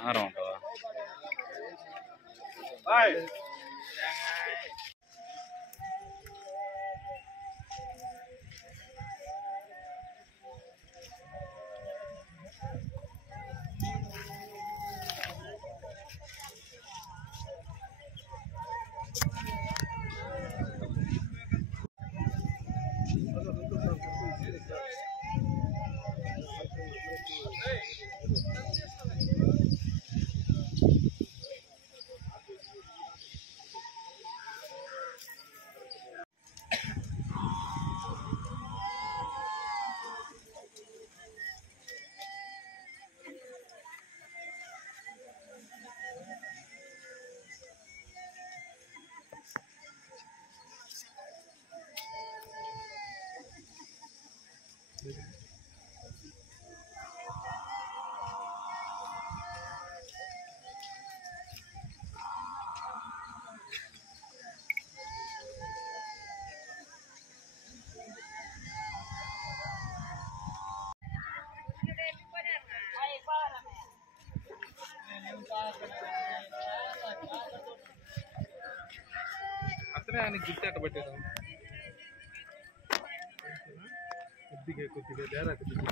ఆహారం ఉంటుందా? అతనే ఆయన గిఫ్ట్ ఎట్ట పెట్టారు కొద్దిగా కొద్దిగా డేరా కొద్దిగా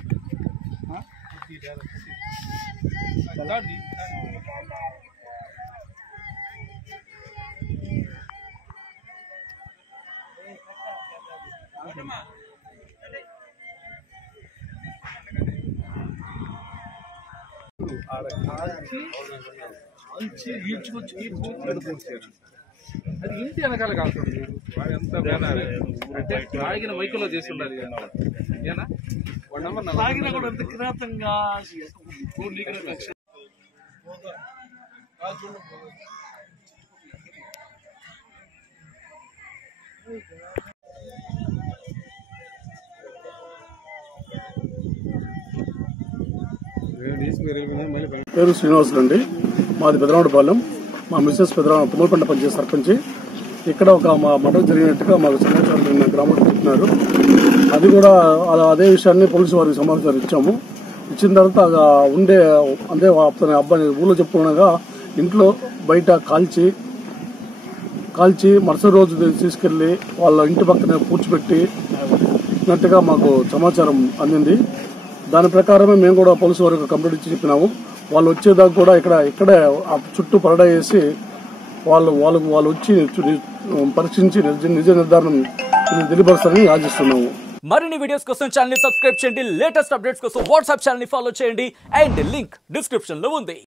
అది ఇంటి వెనకాల కాకుండా ఎంత అంటే తాగిన వైకులో చేసి ఉండాలి ఏనా తాగిన కూడా ఎంత కిరాతంగా పేరు శ్రీనివాసులు అండి. మాది పెదరామపాలెం. మా మిస్సెస్ తుమ్మలపంట పనిచేసే సర్పంచి. ఇక్కడ ఒక మా మర్డర్ జరిగినట్టుగా మాకు సమాచారం నిన్న గ్రామంలో చెప్తున్నారు. అది కూడా అదే విషయాన్ని పోలీసు వారికి సమాచారం ఇచ్చాము. ఇచ్చిన తర్వాత ఉండే అంటే అతని అబ్బాయి ఊళ్ళో చెప్పుకున్నాగా ఇంట్లో బయట కాల్చి మరుసటి రోజు తీసుకెళ్లి వాళ్ళ ఇంటి పక్కనే పూడ్చిపెట్టినట్టుగా మాకు సమాచారం అందింది. దాని ప్రకారమే మేము కూడా పోలీసు వారికి కంప్లైంట్ ఇచ్చి చెప్పినాము. వాళ్ళు వచ్చేదాకా కూడా ఇక్కడే చుట్టూ పరడా వేసి వాళ్ళు వచ్చి పరీక్షించి నిజ నిర్ధారణ తెలియపరుస్తారని ఆశిస్తున్నాము. మరిన్ని వీడియోస్ కోసం ఛానల్ ని సబ్స్క్రైబ్ చేయండి. లేటెస్ట్ అప్డేట్స్ కోసం వాట్సాప్ ఛానల్ ని ఫాలో చేయండి. అండ్ లింక్ డిస్క్రిప్షన్ లో ఉంది.